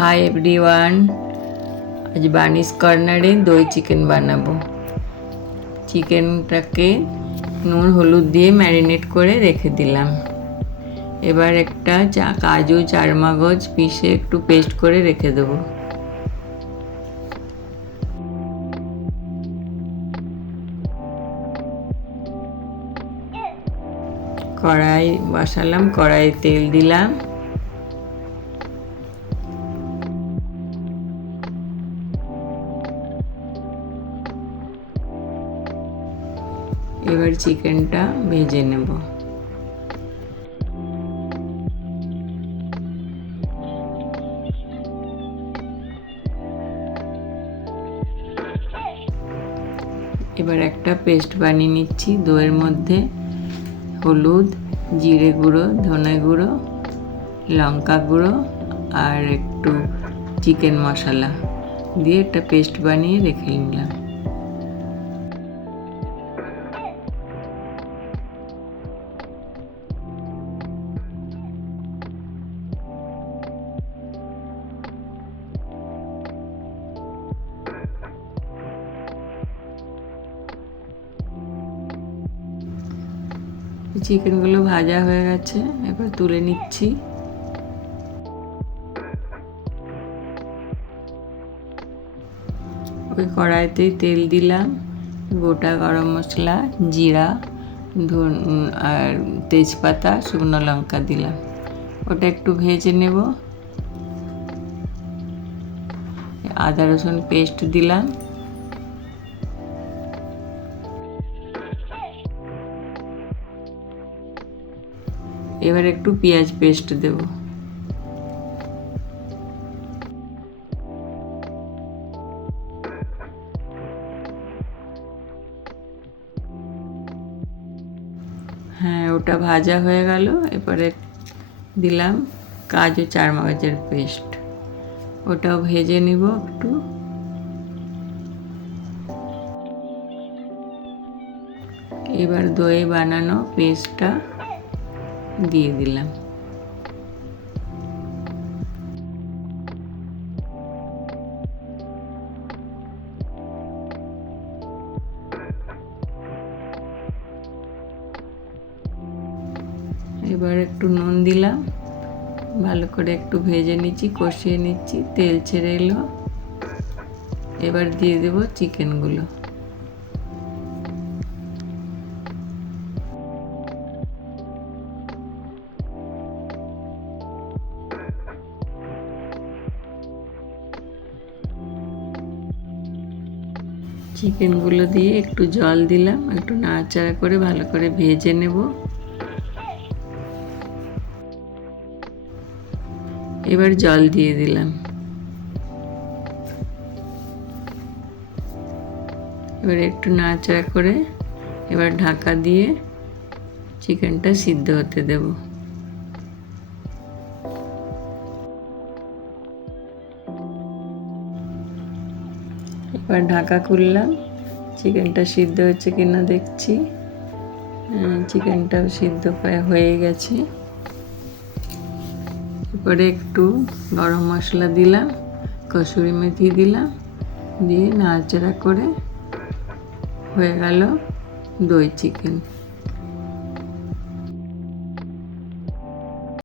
Hi everyone, আজ বানিস কর্নারে দই চিকেন বানাবো। চিকেনটাকে নুন হলুদ দিয়ে ম্যারিনেট করে রেখে দিলাম। এবার একটা কাজু চারমগজ পিষে একটু পেস্ট করে রেখে দেবো। কড়াই বসালাম, কড়াইয়ে তেল দিলাম। এবার চিকেনটা ভেজে নেব। এবার একটা পেস্ট বানিয়ে নিচ্ছি। দইয়ের মধ্যে হলুদ, জিরে গুঁড়ো, ধনে গুঁড়ো, লঙ্কা গুঁড়ো আর একটু চিকেন মশলা দিয়ে একটা পেস্ট বানিয়ে রেখে নিলাম। চিকেনগুলো ভাজা হয়ে গেছে, এবার তুলে নিচ্ছি। ওই কড়াইতেই তেল দিলাম, গোটা গরম মশলা, জিরা, আর তেজপাতা, শুকনো লঙ্কা দিলাম। ওটা একটু ভেজে নেব। আদা রসুন পেস্ট দিলাম। এবার একটু পেঁয়াজ পেস্ট দেব। হ্যাঁ, ওটা ভাজা হয়ে গেল। এবারে দিলাম কাজু চারমগজের পেস্ট, ওটাও ভেজে নিব একটু। এবার দই বানানো পেস্টটা দিয়ে দিলাম। এবার একটু নুন দিলাম, ভালো করে একটু ভেজে নিচ্ছি, কষিয়ে নিচ্ছি। তেল ছেড়ে এলো। এবার দিয়ে দেব চিকেনগুলো। চিকেনগুলো দিয়ে একটু জল দিলাম, একটু নাড়াচাড়া করে ভালো করে ভেজে নেব। এবার জল দিয়ে দিলাম। এবার একটু নাড়াচাড়া করে এবার ঢাকা দিয়ে চিকেনটা সিদ্ধ হতে দেব। এবার ঢাকা খুললাম, চিকেনটা সিদ্ধ হচ্ছে কিনা দেখছি। চিকেনটাও সিদ্ধ প্রায় হয়ে গেছে। এরপরে একটু গরম মশলা দিলাম, কসুরি মেথি দিলাম, দিয়ে নাড়াচাড়া করে হয়ে গেল দই চিকেন।